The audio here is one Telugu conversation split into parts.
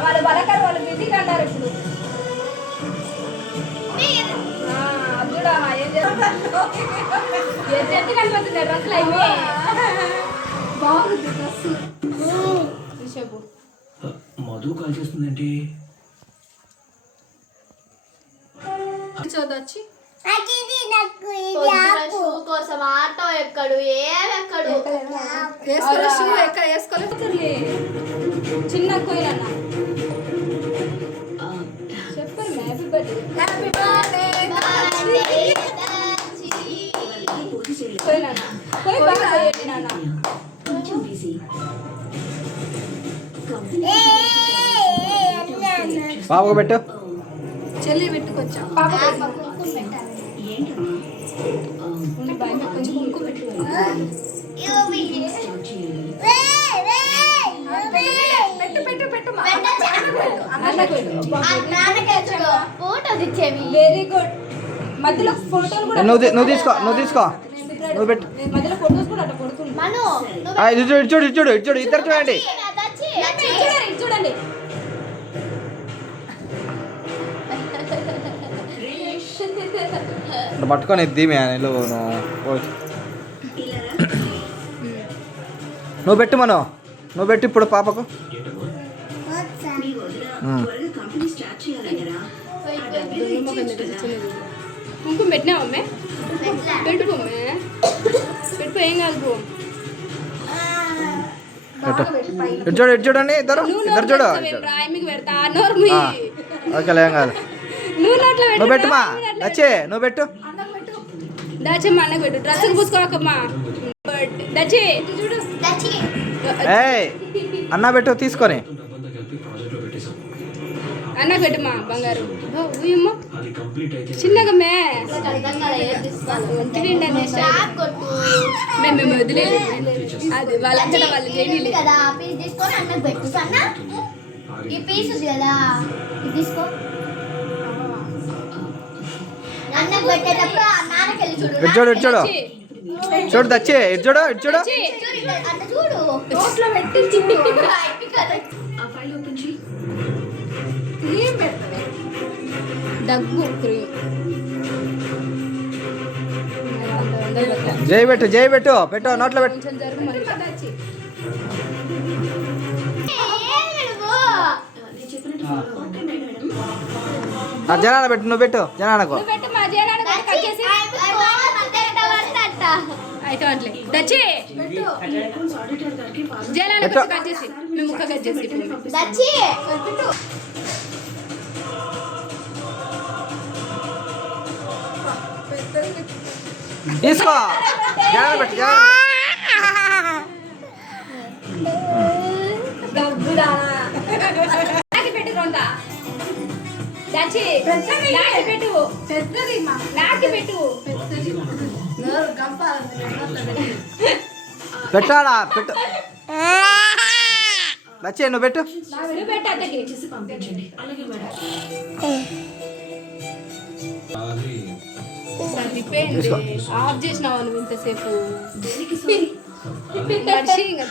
వాళ్ళు బలకర్ వాళ్ళు బిజీగా అంటారు ఇప్పుడు. అద్దుడా ఏం చేస్తారు ఎత్తి కనిపిస్తుంది డ్రెస్సులు అవి బాగుంది డ్రెస్ చెప్పు. మధు కాల్ చేస్తుందంటే చదవచ్చి కోసం ఆటో ఎక్కడు ఏమెక్కడు వేసుకోలేదు చిన్న కోయిలన్న చెప్పండి హ్యాపీ బర్త్డే కోయిలన్న కోయి బాగా చేయండి నాన్న. బాబుకు పెట్టు. చెల్లి పెట్టుకొచ్చా పాప కొంచెం కుంకుమ పెట్టు. Very good. మధ్యలో ఫోటోలు కూడా నువ్వు తీసుకో నువ్వు పెట్టు. మధ్యలో ఫోటోస్ కూడా అట్లా కొడుతున్నాను. చూడు ఇద్దరు చూడండి. చూడండి పట్టుకొని ఎద్ది నువ్వు పెట్టు మనం నువ్వు పెట్టు ఇప్పుడు పాపకు. కుంకుమ పెట్టినావమ్మే పెట్టుకోమ్మే పెట్టుకో ఏం కాదు. చూడండి ఇద్దరు చూడు. పెడతా ఓకే ఏం కాదు. నువ్వు పెట్టుమా దచ్చే నువ్వు పెట్టు. దాచమ్మ అన్నకు పెట్టు. డ్రెస్సులు పూసుకోకమ్మా దచ్చి చూడు అన్న పెట్టు తీసుకొని అన్న పెట్టుమా బంగారు చిన్నగా మేము వదిలేదు అది వాళ్ళంతా వాళ్ళు చేయలేదు కదా. పీస్ తీసుకొని అన్నకు పెట్టు. సన్న ఈ పీస్ ఉంది కదా ఇది తీసుకో. అన్నకు పెట్టేటప్పుడు నాన్నకెళ్ళి చూడు. చూడు దచ్చే చూడు అన్న చూడు నోట్లో పెట్టి ఏం పెడతావే దగ్గు జై పెట్టు నోట్లో పెట్టు. కొంచెం జరుగు మరి జనాన పెట్టు నువ్వు పెట్టు జనానకు. అయితే అట్లే దచ్చి జనాల కట్ చేసి మేము ముక్క కట్ చేసి తీసుకో జనాన పెట్టు పెట్టు రొందా దచ్చి పెట్టు నాకి పెట్టు పెట్టాడా పెట్టు లచ్చే నువ్వు పెట్టు. ఆఫ్ చేసినావా నువ్వు ఇంతసేపు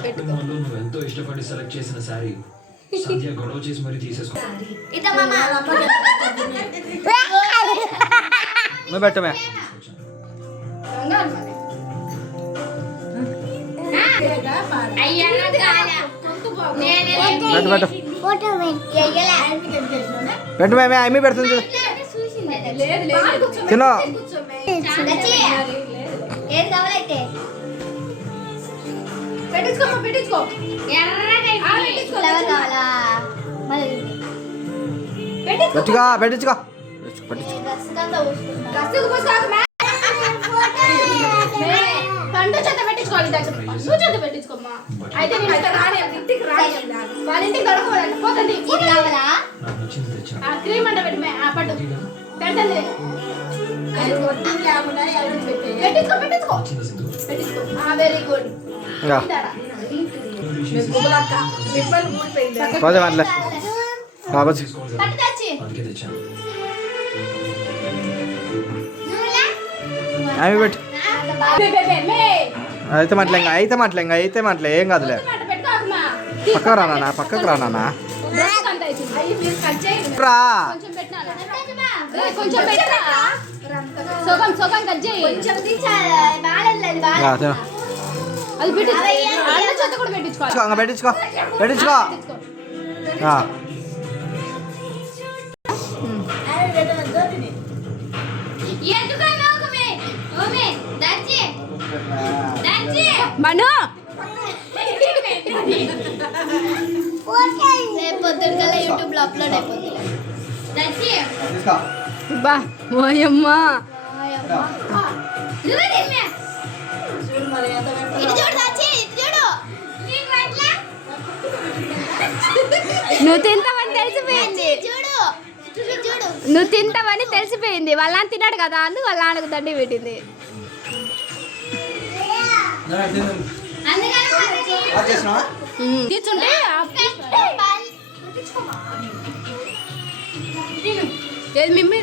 పెట్టుకో. ఎంతో ఇష్టపడి సెలెక్ట్ చేసిన సారీ గొడవ చేసి మరి తీసేసుకో. నువ్వు పెట్టమే పెట్టు మేమే అమ్మి పెడుతుంది చూడు. తినో పెట్టించుకో పెట్టించుకో పండు చేత పెట్టించుకోవాలి. నువ్వు చేత పెట్టించుకోమ్మా. అయితే నేను రాని ఇంటికి రాని వాళ్ళ ఇంటికి దొరకవాలండి పోతండి. క్రీమ్ అంట పెట్టి పట్టు పెట్టండి. పెట్టించుకో వెరీ గుడ్. అవి పెట్టు. అయితే మాట్లే ఏం కాదులే. పక్కకు రానా డ్రెస్ అంత అవుతుంది. అయ్యి మీరు కట్ చేయండి. రా కొంచెం పెట్టినా కొంచెం పెట్టరా సగం కట్ చేయి. కొంచెం తీసాలి బాగాలేదు బాగా రా, తిను. అది పెట్టి అన్న చేత కూడా పెట్టించుకోవాలి. ఇంకా పెట్టించుకో పెట్టించుకో ఆ. మను పొద్దున్న యూట్యూబ్ లో అప్లోడ్ అయిపోతుంది. తీసుకో. బా ఓయమ్మా ఇటు చూడు దాచి ఇటు చూడు. నువ్వు తింటావని తెలిసిపోయింది. చూడు ఇటు చూడు. నువ్వు తింటావని తెలిసిపోయింది. వాళ్ళ నాన్న తిన్నాడు కదా అందుకు వాళ్ళ నాన్నకు దండి పెట్టింది. ఆఫ్ చేసినావా? తీసుంటే ఏది మిమ్మీ